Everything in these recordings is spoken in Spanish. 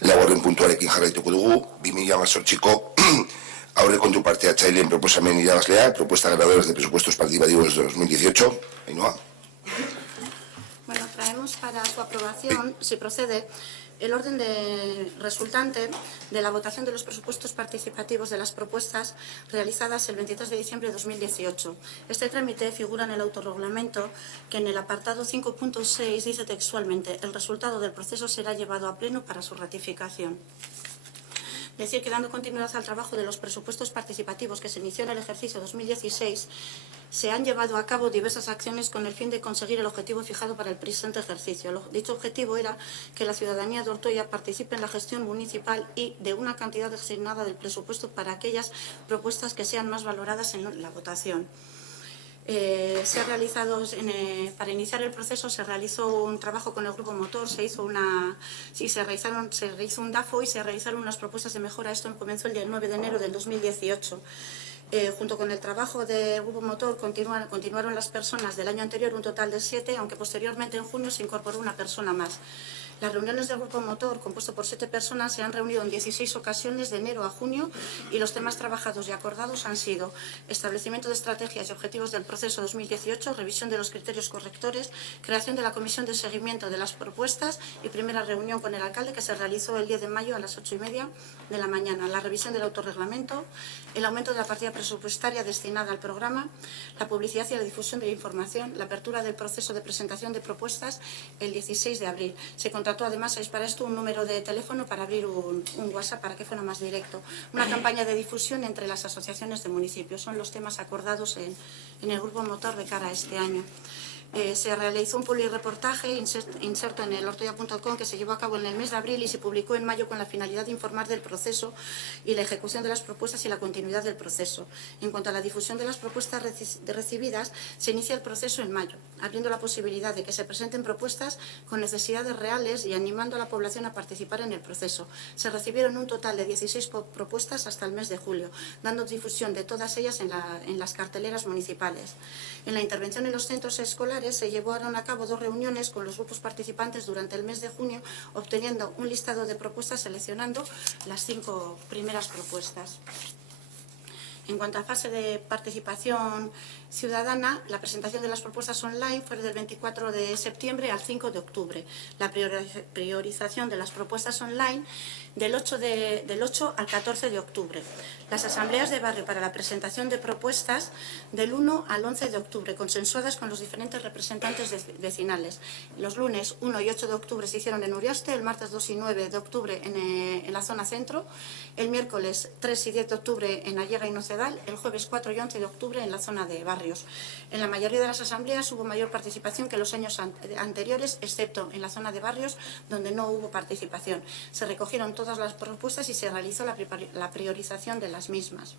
laugarren puntuarekin jarraituko dugu, 2018ko aurrekontu parte hartzaileen proposamen irabazlea, propuesta ganadores de presupuestos participativos de 2018. Ainhoa. Bueno, traemos para su aprobación, si procede, el orden resultante de la votación de los presupuestos participativos de las propuestas realizadas el 23 de diciembre de 2018. Este trámite figura en el autorreglamento que en el apartado 5.6 dice textualmente: el resultado del proceso será llevado a pleno para su ratificación. Decir que, dando continuidad al trabajo de los presupuestos participativos que se inició en el ejercicio 2016, se han llevado a cabo diversas acciones con el fin de conseguir el objetivo fijado para el presente ejercicio. Dicho objetivo era que la ciudadanía de Ortuella participe en la gestión municipal y de una cantidad designada del presupuesto para aquellas propuestas que sean más valoradas en la votación. Se ha realizado, para iniciar el proceso, se realizó un trabajo con el Grupo Motor, se hizo un DAFO y se realizaron unas propuestas de mejora. Esto comenzó el día 9 de enero del 2018. Junto con el trabajo del Grupo Motor continuaron las personas del año anterior, un total de 7, aunque posteriormente en junio se incorporó una persona más. Las reuniones del Grupo Motor, compuesto por 7 personas, se han reunido en 16 ocasiones de enero a junio y los temas trabajados y acordados han sido establecimiento de estrategias y objetivos del proceso 2018, revisión de los criterios correctores, creación de la comisión de seguimiento de las propuestas y primera reunión con el alcalde que se realizó el 10 de mayo a las 8:30 de la mañana. La revisión del autorreglamento, el aumento de la partida presupuestaria destinada al programa, la publicidad y la difusión de la información, la apertura del proceso de presentación de propuestas el 16 de abril. Se contrató además, es para esto, un número de teléfono para abrir un WhatsApp para que fuera más directo. Una campaña de difusión entre las asociaciones de municipios. Son los temas acordados en el Grupo Motor de cara a este año. Se realizó un publireportaje inserto en el ortuella.com que se llevó a cabo en el mes de abril y se publicó en mayo con la finalidad de informar del proceso y la ejecución de las propuestas y la continuidad del proceso. En cuanto a la difusión de las propuestas recibidas, se inicia el proceso en mayo, abriendo la posibilidad de que se presenten propuestas con necesidades reales y animando a la población a participar en el proceso. Se recibieron un total de 16 propuestas hasta el mes de julio, dando difusión de todas ellas en las carteleras municipales. En la intervención en los centros escolares se llevaron a cabo 2 reuniones con los grupos participantes durante el mes de junio, obteniendo un listado de propuestas seleccionando las 5 primeras propuestas. En cuanto a fase de participación ciudadana, la presentación de las propuestas online fue del 24 de septiembre al 5 de octubre. La priorización de las propuestas online del 8 al 14 de octubre. Las asambleas de barrio para la presentación de propuestas del 1 al 11 de octubre, consensuadas con los diferentes representantes vecinales. Los lunes 1 y 8 de octubre se hicieron en Uriaste, el martes 2 y 9 de octubre en la zona centro, el miércoles 3 y 10 de octubre en Allega y Nocedal, el jueves 4 y 11 de octubre en la zona de barrios. En la mayoría de las asambleas hubo mayor participación que los años anteriores, excepto en la zona de barrios, donde no hubo participación. Se recogieron todas las propuestas y se realizó la priorización de las mismas.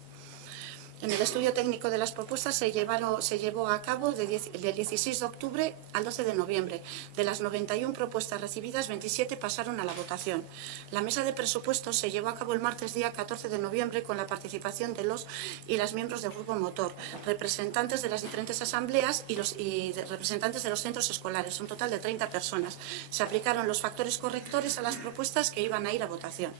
En el estudio técnico de las propuestas se llevó a cabo del 16 de octubre al 12 de noviembre. De las 91 propuestas recibidas, 27 pasaron a la votación. La mesa de presupuestos se llevó a cabo el martes día 14 de noviembre con la participación de los y las miembros del Grupo Motor, representantes de las diferentes asambleas y representantes de los centros escolares, un total de 30 personas. Se aplicaron los factores correctores a las propuestas que iban a ir a votación.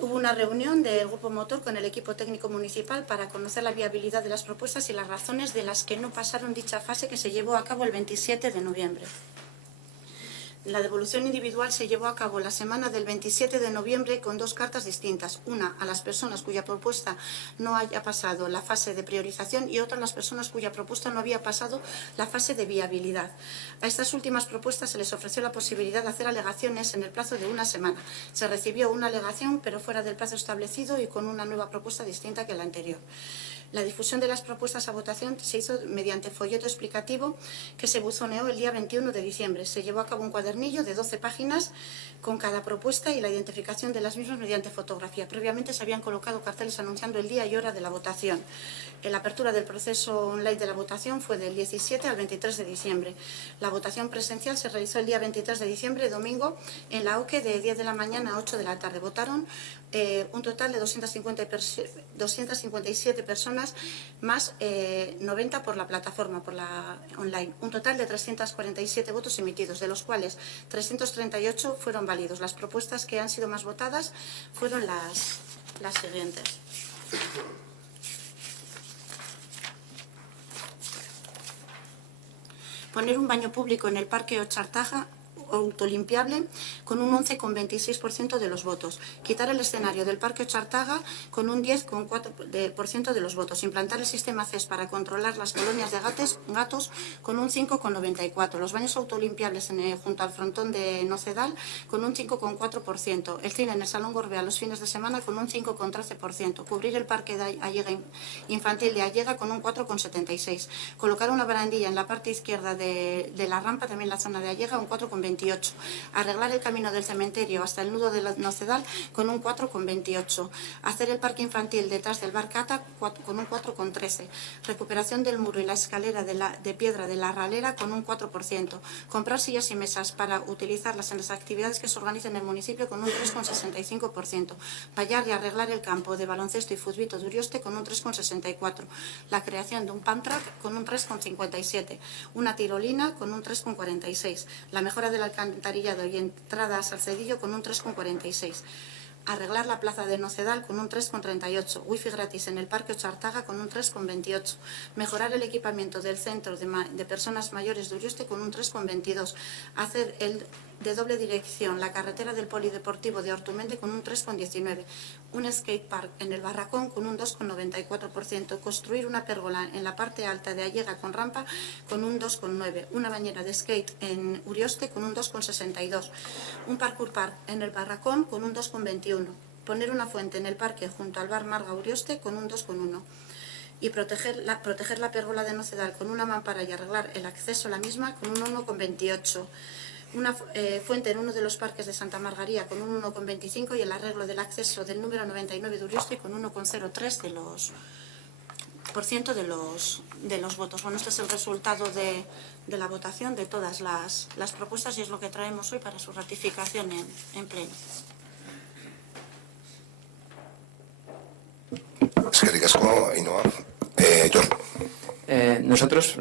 Hubo una reunión del Grupo Motor con el equipo técnico municipal para conocer la viabilidad de las propuestas y las razones de las que no pasaron dicha fase, que se llevó a cabo el 27 de noviembre. La devolución individual se llevó a cabo la semana del 27 de noviembre con 2 cartas distintas. Una a las personas cuya propuesta no haya pasado la fase de priorización y otra a las personas cuya propuesta no había pasado la fase de viabilidad. A estas últimas propuestas se les ofreció la posibilidad de hacer alegaciones en el plazo de una semana. Se recibió una alegación, pero fuera del plazo establecido y con una nueva propuesta distinta que la anterior. La difusión de las propuestas a votación se hizo mediante folleto explicativo que se buzoneó el día 21 de diciembre. Se llevó a cabo un cuadernillo de 12 páginas con cada propuesta y la identificación de las mismas mediante fotografía. Previamente se habían colocado carteles anunciando el día y hora de la votación. La apertura del proceso online de la votación fue del 17 al 23 de diciembre. La votación presencial se realizó el día 23 de diciembre, domingo, en la OCE de 10 de la mañana a 8 de la tarde. Votaron un total de 257 personas, más 90 por la plataforma, por la online. Un total de 347 votos emitidos, de los cuales 338 fueron válidos. Las propuestas que han sido más votadas fueron las siguientes. Poner un baño público en el Parque Ochartaga autolimpiable con un 11,26% de los votos. Quitar el escenario del Parque Ochartaga con un 10,4% de los votos. Implantar el sistema CES para controlar las colonias de gatos con un 5,94%. Los baños autolimpiables junto al frontón de Nocedal con un 5,4%. El cine en el Salón Gorbea los fines de semana con un 5,13%. Cubrir el parque de Allega infantil de Allega con un 4,76%. Colocar una barandilla en la parte izquierda de la rampa, también en la zona de Allega, un 4,28%. Arreglar el camino del cementerio hasta el nudo de Nocedal con un 4,28%. Hacer el parque infantil detrás del bar Cata con un 4,13%. Recuperación del muro y la escalera de piedra de la Ralera con un 4%. Comprar sillas y mesas para utilizarlas en las actividades que se organicen en el municipio con un 3,65%. Vallar y arreglar el campo de baloncesto y fútbol de Urioste con un 3,64%. La creación de un pump track con un 3,57%. Una tirolina con un 3,46%. La mejora del alcantarillado y entradas al Cedillo con un 3,46%. Arreglar la plaza de Nocedal con un 3,38%. Wifi gratis en el Parque Ochartaga con un 3,28%. Mejorar el equipamiento del centro de personas mayores de Urioste con un 3,22%. Hacer el de doble dirección la carretera del Polideportivo de Ortumende con un 3,19%. Un skatepark en el Barracón con un 2,94%. Construir una pérgola en la parte alta de Allega con rampa con un 2,9%. Una bañera de skate en Urioste con un 2,62%. Un parkour park en el Barracón con un 2,21%. Poner una fuente en el parque junto al bar Marga Urioste con un 2,1%. Y proteger la pérgola de Nocedal con una mampara y arreglar el acceso a la misma con un 1,28%. Una fuente en uno de los parques de Santa Margaría con un 1,25% y el arreglo del acceso del número 99 de Urioste con 1,03% de los votos. Bueno, este es el resultado de la votación de todas las propuestas y es lo que traemos hoy para su ratificación en pleno. Eskerrik asko, Ainhoa. Jon. Nosotros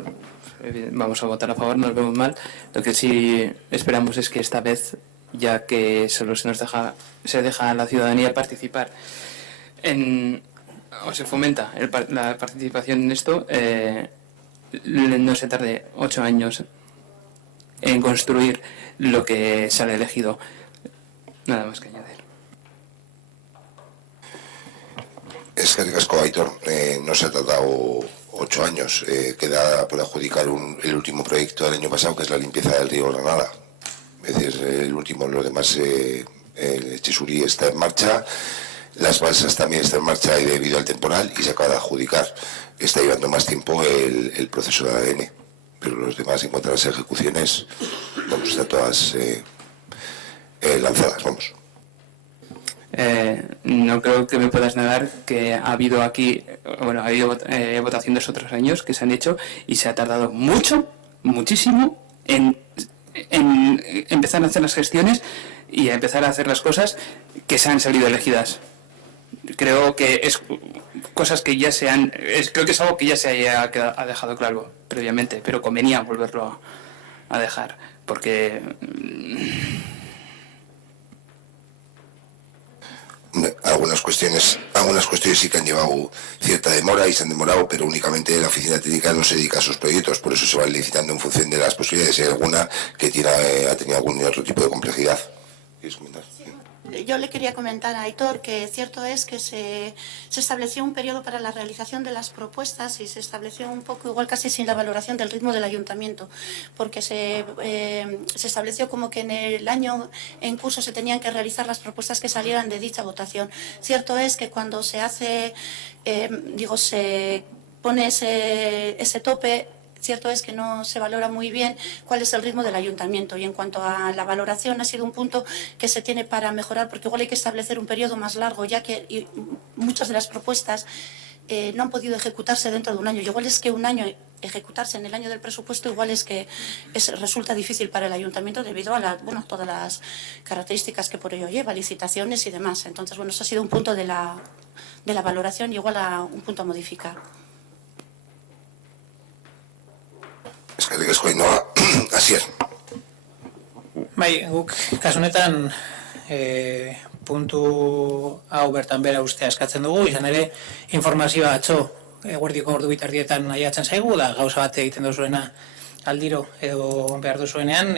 vamos a votar a favor, no nos vemos mal. Lo que sí esperamos es que esta vez, ya que solo se deja a la ciudadanía participar o se fomenta la participación en esto, no se tarde 8 años en construir lo que sale elegido. Nada más que añadir. Eskerrik asko, Aitor. No se ha tardado 8 años. Queda por adjudicar el último proyecto del año pasado, que es la limpieza del río Granada. Es decir, el último, lo demás, el Chisurí está en marcha, las balsas también están en marcha y debido al temporal y se acaba de adjudicar. Está llevando más tiempo el proceso de ADN, pero los demás, en cuanto a las ejecuciones, vamos, están todas lanzadas, vamos. No creo que me puedas negar que ha habido aquí, bueno, ha habido votaciones otros años que se han hecho y se ha tardado muchísimo en empezar a hacer las gestiones y a empezar a hacer las cosas que se han salido elegidas. Creo que es cosas que ya creo que es algo que ya se ha dejado claro previamente, pero convenía volverlo a dejar, porque algunas cuestiones sí que han llevado cierta demora y se han demorado, pero únicamente la oficina técnica no se dedica a esos proyectos, por eso se van licitando en función de las posibilidades. Si hay alguna que ha tenido algún otro tipo de complejidad. ¿Quieres comentar? Sí. Yo le quería comentar a Aitor que cierto es que se estableció un periodo para la realización de las propuestas y se estableció un poco igual casi sin la valoración del ritmo del ayuntamiento, porque se estableció como que en el año en curso se tenían que realizar las propuestas que salieran de dicha votación. Cierto es que cuando se hace, se pone ese tope, cierto es que no se valora muy bien cuál es el ritmo del ayuntamiento y en cuanto a la valoración ha sido un punto que se tiene para mejorar porque igual hay que establecer un periodo más largo ya que muchas de las propuestas no han podido ejecutarse dentro de un año. Igual es que un año ejecutarse en el año del presupuesto igual es que resulta difícil para el ayuntamiento debido a todas las características que por ello lleva, licitaciones y demás. Entonces, bueno, eso ha sido un punto de la valoración y igual a un punto a modificar. Eskerrik asko, Ainhoa. Asier. Bai, guk kasu honetan puntu hau bertan bera ustea eskatzen dugu, izan ere informazioa atzo eguerdiko ordu bitardietan aiatzen zaigu, da gauza bat egiten duzuena aldiro edo behar duzuenean,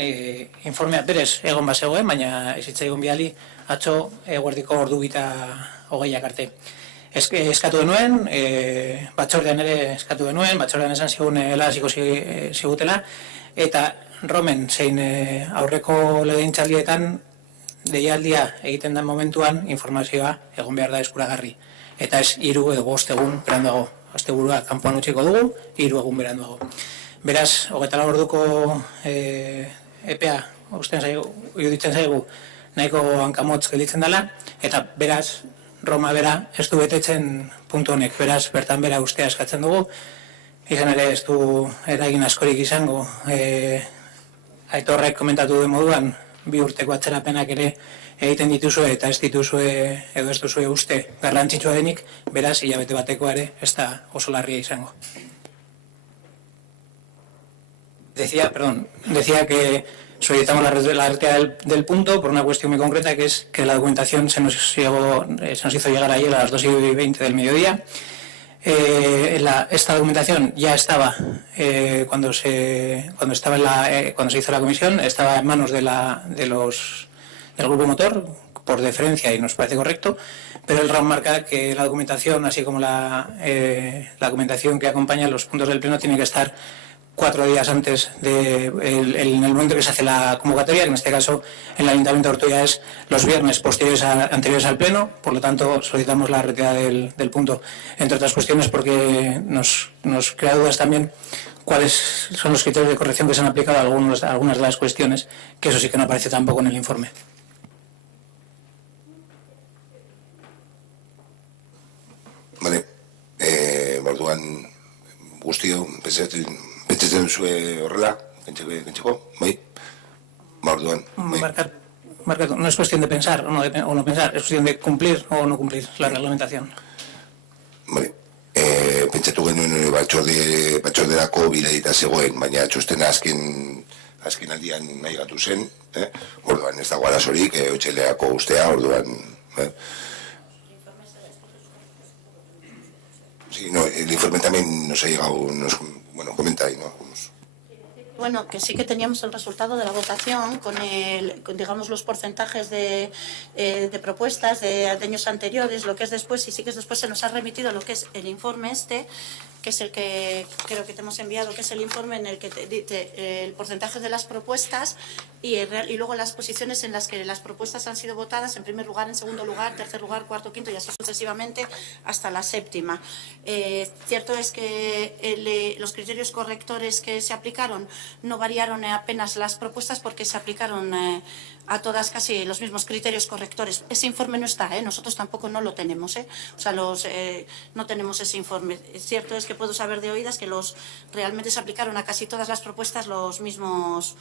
informea berez egon bazegoen, baina ez zitzaigun bihali atzo eguerdiko ordu bita hogeiak arte. Eskatu denuen, batzordean ere eskatu denuen, batzordean esan zigun hasiko zigutela, eta Romen zein aurreko legegintzaldietan deialdia egiten den momentuan informazioa egon behar da eskuragarri. Eta ez 3 edo 5 egun beranduago. Asteburua kanpoan utziko dugu, 3 egun beranduago. Beraz, 24 orduko epea iruditzen zaigu nahiko hankamotz gelditzen dela, eta beraz, Roma bera ez du betetzen puntu honek, beraz, bertan bera ustea eskatzen dugu. Izan ere ez du eragin askorik izango, Aitorrek komentatu den moduan, 2 urteko atzerapenak ere egiten dituzue eta ez dituzue edo ez duzue uste garrantzitsua denik, beraz, hilabete batekoa ere ez da oso larria izango. Decía que solicitamos la retirada del punto por una cuestión muy concreta, que es que la documentación se nos hizo llegar ayer a las 2:20 del mediodía. Esta documentación ya estaba cuando se hizo la comisión, estaba en manos del grupo motor por deferencia y nos parece correcto, pero el RAM marca que la documentación, así como la documentación que acompaña los puntos del pleno, tiene que estar 4 días antes en el momento que se hace la convocatoria, que en este caso en el Ayuntamiento de Ortuella es los viernes anteriores al pleno, por lo tanto solicitamos la retirada del punto, entre otras cuestiones porque nos crea dudas también cuáles son los criterios de corrección que se han aplicado a algunas de las cuestiones, que eso sí que no aparece tampoco en el informe. Vale, orduan guztio, pentsatzen duzue horrela, pentsako, bai? Orduan, bai. Marcado, no es cuestión de pensar o no pensar, es cuestión de cumplir o no cumplir la reglamentación. Vale, pentsatu genuen batzorderako bidaita zegoen, baina txostena azken aldian nahi gatu zen, orduan ez dago arazorik, otxailerako ustea, orduan, Sí, no, el informe también nos ha llegado, bueno, comenta ahí, ¿no? Bueno, que sí que teníamos el resultado de la votación con digamos, los porcentajes de propuestas de años anteriores, lo que es después, y sí que después se nos ha remitido lo que es el informe que es el que creo que te hemos enviado, que es el informe en el que te dice el porcentaje de las propuestas y luego las posiciones en las que las propuestas han sido votadas en primer lugar, en segundo lugar, tercer lugar, cuarto, quinto y así sucesivamente hasta la séptima. Cierto es que los criterios correctores que se aplicaron no variaron apenas las propuestas porque se aplicaron a todas casi los mismos criterios correctores. Ese informe no está, nosotros tampoco no lo tenemos, o sea, no tenemos ese informe. Cierto es que puedo saber de oídas que realmente se aplicaron a casi todas las propuestas los mismos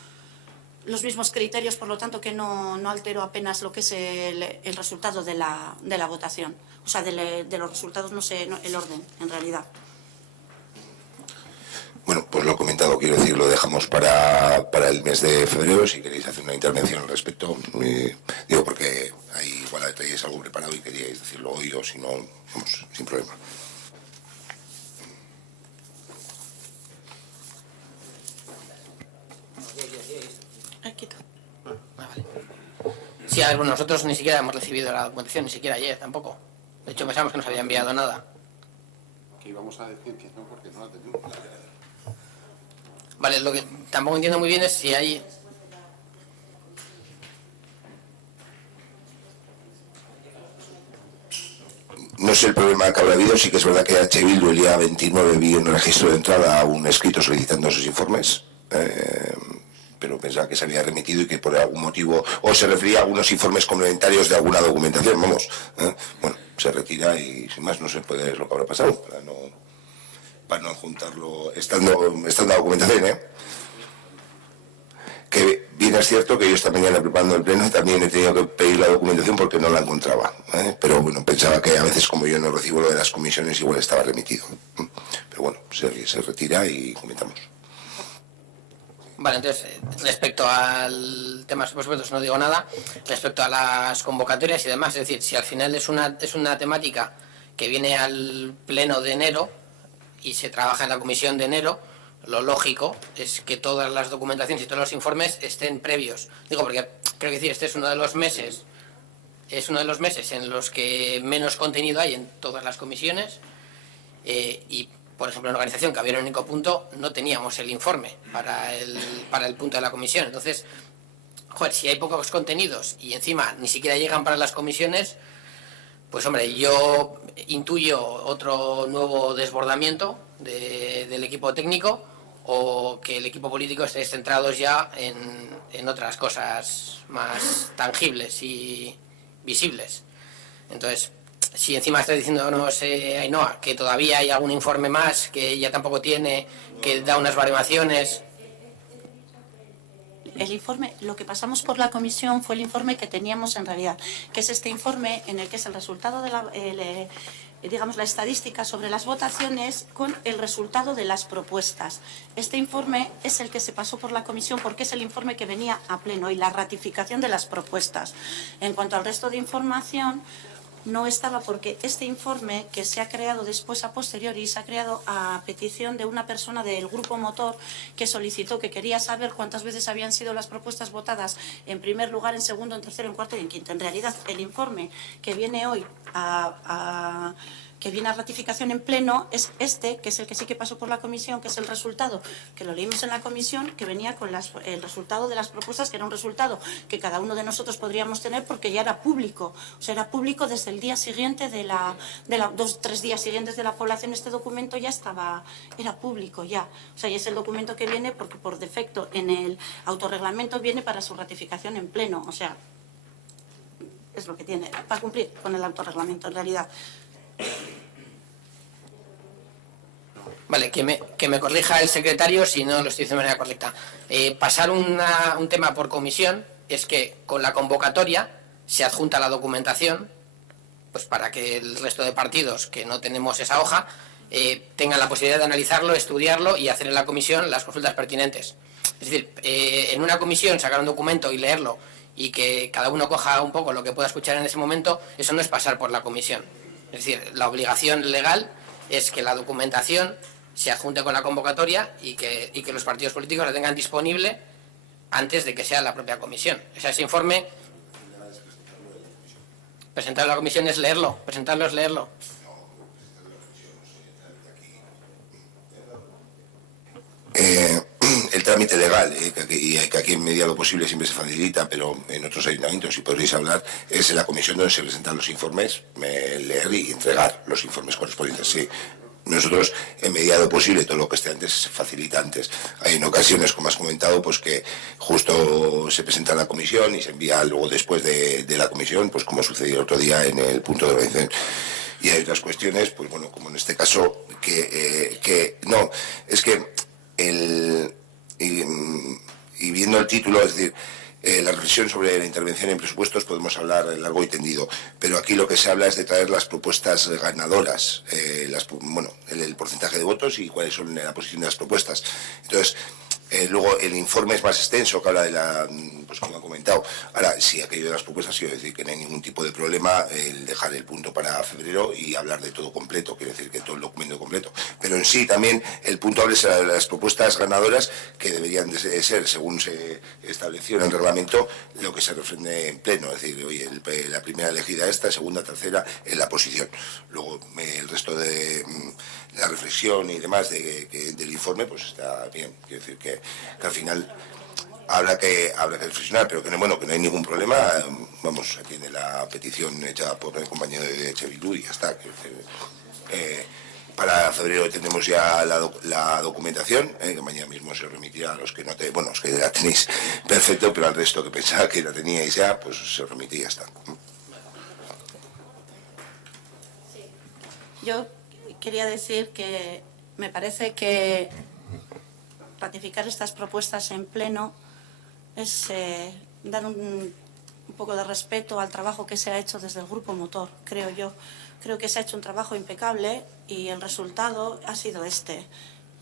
criterios, por lo tanto que no alteró apenas lo que es el resultado de la votación. O sea, de los resultados no sé el orden, en realidad. Bueno, pues lo he comentado, quiero decir, lo dejamos para el mes de febrero, si queréis hacer una intervención al respecto. Digo, porque ahí igual tenéis algo preparado y queríais decirlo hoy, o si no, vamos, sin problema. Aquí está. Vale. Sí, a ver, bueno, nosotros ni siquiera hemos recibido la documentación, ni siquiera ayer tampoco. De hecho, pensamos que nos había enviado nada. Que íbamos a decir que no, porque no la tenemos. Vale, lo que tampoco entiendo muy bien es si hay... No sé el problema que habrá habido, sí que es verdad que H. Bildu el día 29 vio en el registro de entrada un escrito solicitando esos informes, pero pensaba que se había remitido y que por algún motivo, o se refería a algunos informes complementarios de alguna documentación, vamos, bueno, se retira y sin más no se puede ver lo que habrá pasado, para no juntarlo, estando la documentación, Que bien es cierto que yo esta mañana preparando el pleno también he tenido que pedir la documentación porque no la encontraba, pero bueno, pensaba que a veces como yo no recibo lo de las comisiones igual estaba remitido, pero bueno, se retira y comentamos. Vale, entonces, respecto al tema de los presupuestos no digo nada. Respecto a las convocatorias y demás, es decir, si al final es una temática que viene al pleno de enero y se trabaja en la comisión de enero, lo lógico es que todas las documentaciones y todos los informes estén previos. Digo, porque creo que decir, este es uno de los meses en los que menos contenido hay en todas las comisiones y, por ejemplo, en la organización, que había un único punto, no teníamos el informe para el punto de la comisión. Entonces, joder, si hay pocos contenidos y encima ni siquiera llegan para las comisiones, pues hombre, yo intuyo otro nuevo desbordamiento del equipo técnico o que el equipo político esté centrado ya en otras cosas más tangibles y visibles. Entonces, si encima está diciéndonos Ainhoa que todavía hay algún informe más que ella tampoco tiene, que da unas variaciones. El informe, lo que pasamos por la comisión fue el informe que teníamos en realidad, que es este informe en el que es el resultado de la estadística sobre las votaciones con el resultado de las propuestas. Este informe es el que se pasó por la comisión porque es el informe que venía a pleno y la ratificación de las propuestas. En cuanto al resto de información, no estaba porque este informe que se ha creado después a posteriori, se ha creado a petición de una persona del grupo motor que solicitó, que quería saber cuántas veces habían sido las propuestas votadas en primer lugar, en segundo, en tercero, en cuarto y en quinto. En realidad, el informe que viene hoy que viene a ratificación en pleno es este, que es el que sí que pasó por la comisión, que es el resultado, que lo leímos en la comisión, que venía con el resultado de las propuestas, que era un resultado que cada uno de nosotros podríamos tener porque ya era público. O sea, era público desde el día siguiente 2-3 días siguientes de la población. Este documento ya era público ya. O sea, y es el documento que viene porque por defecto en el autorreglamento viene para su ratificación en pleno. O sea, es lo que tiene, para cumplir con el autorreglamento en realidad. Vale, que me corrija el secretario si no lo estoy diciendo de manera correcta. Pasar un tema por comisión es que con la convocatoria se adjunta la documentación, pues para que el resto de partidos que no tenemos esa hoja tengan la posibilidad de analizarlo, estudiarlo y hacer en la comisión las consultas pertinentes. Es decir, en una comisión sacar un documento y leerlo y que cada uno coja un poco lo que pueda escuchar en ese momento, eso no es pasar por la comisión. Es decir, la obligación legal es que la documentación se adjunte con la convocatoria y que los partidos políticos la tengan disponible antes de que sea la propia comisión. O sea, ese informe, presentarlo a la comisión es leerlo, presentarlo es leerlo. El trámite legal, que aquí en medida de lo posible siempre se facilita, pero en otros ayuntamientos, si podréis hablar, es en la comisión donde se presentan los informes, leer y entregar los informes correspondientes. Sí. Nosotros, en medida de lo posible, todo lo que esté antes se facilita antes. Hay en ocasiones, como has comentado, pues que justo se presenta en la comisión y se envía luego después de la comisión, pues como sucedió el otro día en el punto de organización. Y hay otras cuestiones, pues bueno, como en este caso, no, es que y viendo el título, es decir, la reflexión sobre la intervención en presupuestos podemos hablar largo y tendido, pero aquí lo que se habla es de traer las propuestas ganadoras, el porcentaje de votos y cuáles son la posición de las propuestas. Entonces, luego el informe es más extenso, que habla de pues como he comentado. Ahora, si aquello de las propuestas, quiero decir que no hay ningún tipo de problema el dejar el punto para febrero y hablar de todo completo, quiero decir que todo el documento completo. Pero en sí también el punto habla de las propuestas ganadoras que deberían de ser, según se estableció en el reglamento, lo que se refrende en pleno. Es decir, oye, la primera elegida esta, segunda, tercera, en la posición. Luego el resto de la reflexión y demás del informe, pues está bien. Quiero decir que al final habrá que reflexionar, pero que no hay ningún problema. Vamos, atiende la petición hecha por el compañero de Chevilú y ya está. Para febrero tendremos ya la documentación, que mañana mismo se remitirá a los que los que la tenéis perfecto, pero al resto que pensaba que la teníais ya, pues se remite y ya está. Yo quería decir que me parece que ratificar estas propuestas en pleno es dar un poco de respeto al trabajo que se ha hecho desde el Grupo Motor, creo yo. Creo que se ha hecho un trabajo impecable y el resultado ha sido este.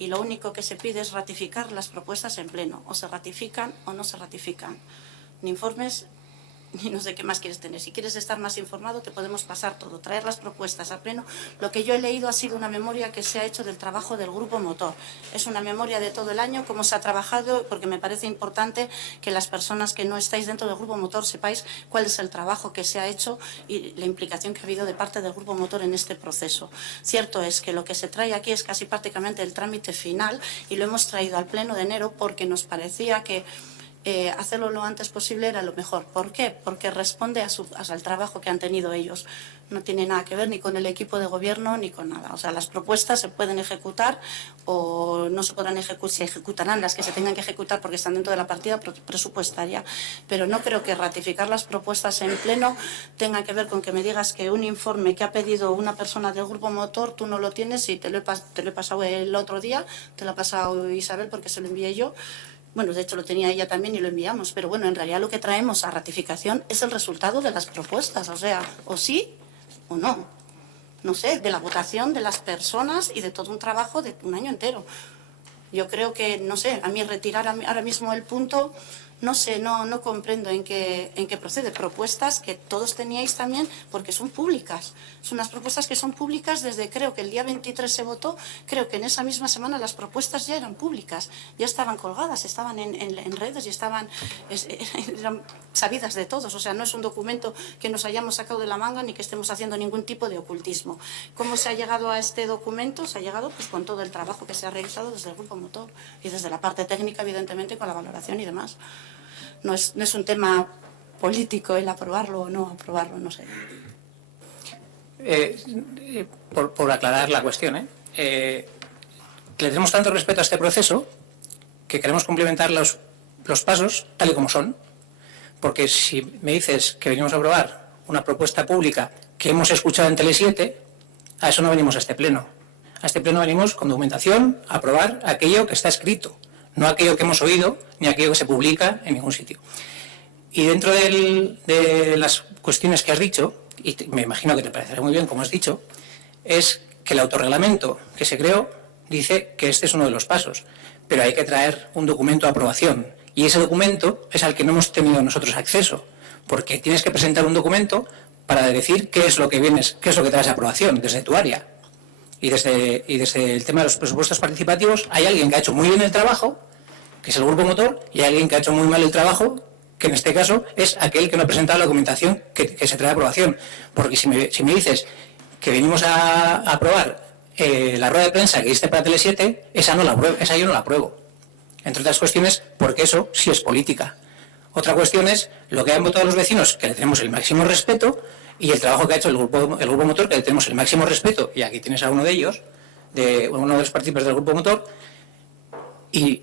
y lo único que se pide es ratificar las propuestas en pleno. O se ratifican o no se ratifican. Ni informes ni no sé qué más quieres tener. Si quieres estar más informado, te podemos pasar todo, traer las propuestas a pleno. Lo que yo he leído ha sido una memoria que se ha hecho del trabajo del Grupo Motor. Es una memoria de todo el año, cómo se ha trabajado, porque me parece importante que las personas que no estáis dentro del Grupo Motor sepáis cuál es el trabajo que se ha hecho y la implicación que ha habido de parte del Grupo Motor en este proceso. Cierto es que lo que se trae aquí es casi prácticamente el trámite final y lo hemos traído al pleno de enero porque nos parecía que hacerlo lo antes posible era lo mejor. ¿Por qué? Porque responde al trabajo que han tenido ellos. No tiene nada que ver ni con el equipo de gobierno ni con nada. O sea, las propuestas se pueden ejecutar o no se podrán ejecutar, se ejecutarán las que se tengan que ejecutar porque están dentro de la partida presupuestaria. Pero no creo que ratificar las propuestas en pleno tenga que ver con que me digas que un informe que ha pedido una persona del Grupo Motor tú no lo tienes y te lo he pasado el otro día, te lo ha pasado Isabel porque se lo envié yo. Bueno, de hecho lo tenía ella también y lo enviamos, pero bueno, en realidad lo que traemos a ratificación es el resultado de las propuestas, o sea, o sí o no. No sé, de la votación de las personas y de todo un trabajo de un año entero. Yo creo que, no sé, a mí retirar ahora mismo el punto, no sé, no comprendo en qué procede. Propuestas que todos teníais también, porque son públicas. Son unas propuestas que son públicas desde, creo que el día 23 se votó, creo que en esa misma semana las propuestas ya eran públicas, ya estaban colgadas, estaban en redes y eran sabidas de todos. O sea, no es un documento que nos hayamos sacado de la manga ni que estemos haciendo ningún tipo de ocultismo. ¿Cómo se ha llegado a este documento? Se ha llegado pues con todo el trabajo que se ha realizado desde el Grupo Motor y desde la parte técnica, evidentemente, con la valoración y demás. No es un tema político el aprobarlo o no aprobarlo, no sé. Por aclarar la cuestión, le tenemos tanto respeto a este proceso que queremos complementar los pasos tal y como son, porque si me dices que venimos a aprobar una propuesta pública que hemos escuchado en Tele7, a eso no venimos a este pleno. A este pleno venimos con documentación a aprobar aquello que está escrito, no aquello que hemos oído ni aquello que se publica en ningún sitio. Y dentro de las cuestiones que has dicho, y me imagino que te parecerá muy bien como has dicho, es que el autorreglamento que se creó dice que este es uno de los pasos, pero hay que traer un documento de aprobación y ese documento es al que no hemos tenido nosotros acceso, porque tienes que presentar un documento para decir qué es lo que vienes, qué es lo que traes a aprobación desde tu área. Y desde el tema de los presupuestos participativos hay alguien que ha hecho muy bien el trabajo, que es el Grupo Motor, y hay alguien que ha hecho muy mal el trabajo, que en este caso es aquel que no ha presentado la documentación que se trae a aprobación. Porque si me dices que venimos a aprobar la rueda de prensa que diste para Tele7, esa yo no la apruebo. Entre otras cuestiones, porque eso sí es política. Otra cuestión es lo que han votado los vecinos, que le tenemos el máximo respeto, y el trabajo que ha hecho el grupo Motor, que le tenemos el máximo respeto, y aquí tienes a uno de ellos, uno de los participantes del Grupo Motor, y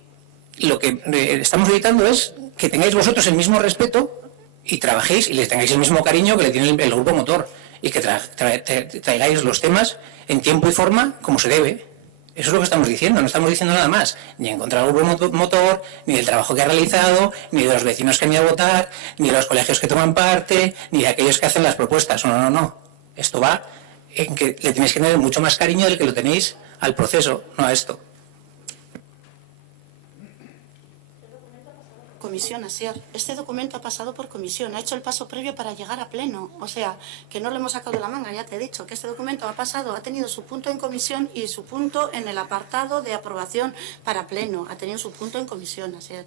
lo que estamos evitando es que tengáis vosotros el mismo respeto y trabajéis y les tengáis el mismo cariño que le tiene el Grupo Motor, y que traigáis los temas en tiempo y forma como se debe. Eso es lo que estamos diciendo, no estamos diciendo nada más, ni en contra del Grupo Motor, ni del trabajo que ha realizado, ni de los vecinos que han ido a votar, ni de los colegios que toman parte, ni de aquellos que hacen las propuestas. No. Esto va en que le tenéis que tener mucho más cariño del que lo tenéis al proceso, no a esto. Comisión, Asier. Este documento ha pasado por comisión, ha hecho el paso previo para llegar a pleno. O sea, que no lo hemos sacado de la manga, ya te he dicho, que este documento ha tenido su punto en comisión y su punto en el apartado de aprobación para pleno. Ha tenido su punto en comisión, Asier.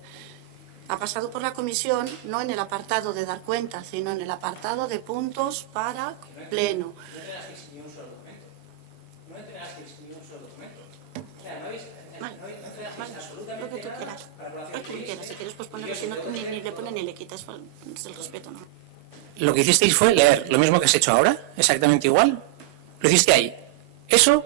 Ha pasado por la comisión, no en el apartado de dar cuenta, sino en el apartado de puntos para pleno. No entregasteis ni un solo documento. No entregasteis ni un solo documento. O sea, no entregasteis absolutamente lo que tú quieras. Lo que tú quieras. Si quieres, pues ponerlo, si no, ni le pones ni le quitas. Es el respeto, ¿no? Lo que hicisteis fue leer lo mismo que has hecho ahora, exactamente igual. Lo hiciste ahí. Eso,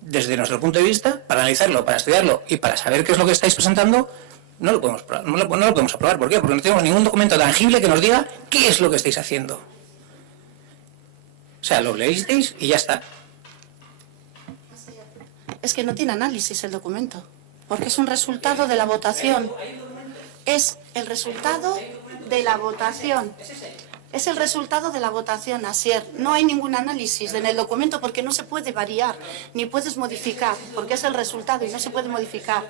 desde nuestro punto de vista, para analizarlo, para estudiarlo y para saber qué es lo que estáis presentando, no lo podemos aprobar. No lo podemos aprobar. ¿Por qué? Porque no tenemos ningún documento tangible que nos diga qué es lo que estáis haciendo. O sea, lo leísteis y ya está. Es que no tiene análisis el documento, porque es un resultado de la votación. Es el resultado de la votación. Es el resultado de la votación, Asier. No hay ningún análisis en el documento porque no se puede variar, ni puedes modificar, porque es el resultado y no se puede modificar.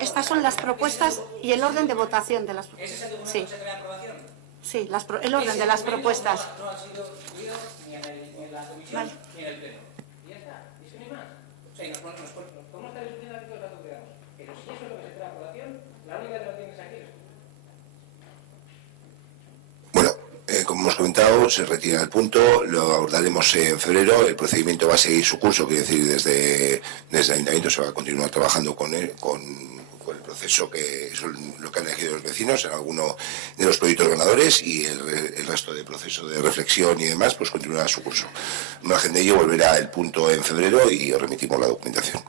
Estas son las propuestas y el orden de votación de las propuestas. ¿Ese es el documento que se crea de aprobación? Sí, el orden de las propuestas. No han sido incluidos ni en la comisión Vale. ni en el pleno. Y ya está, y es que no hay más. O sea, nos podemos estar discutiendo aquí todo el rato que queramos. Pero si eso es lo que se crea de aprobación, la única que lo tienes aquí es tú. Bueno, como hemos comentado, se retira el punto, lo abordaremos en febrero, el procedimiento va a seguir su curso, quiere decir, desde el Ayuntamiento se va a continuar trabajando con el proceso que es lo que han elegido los vecinos en alguno de los proyectos ganadores y el resto del proceso de reflexión y demás, pues continuará su curso. Al margen de ello, volverá el punto en febrero y os remitimos la documentación.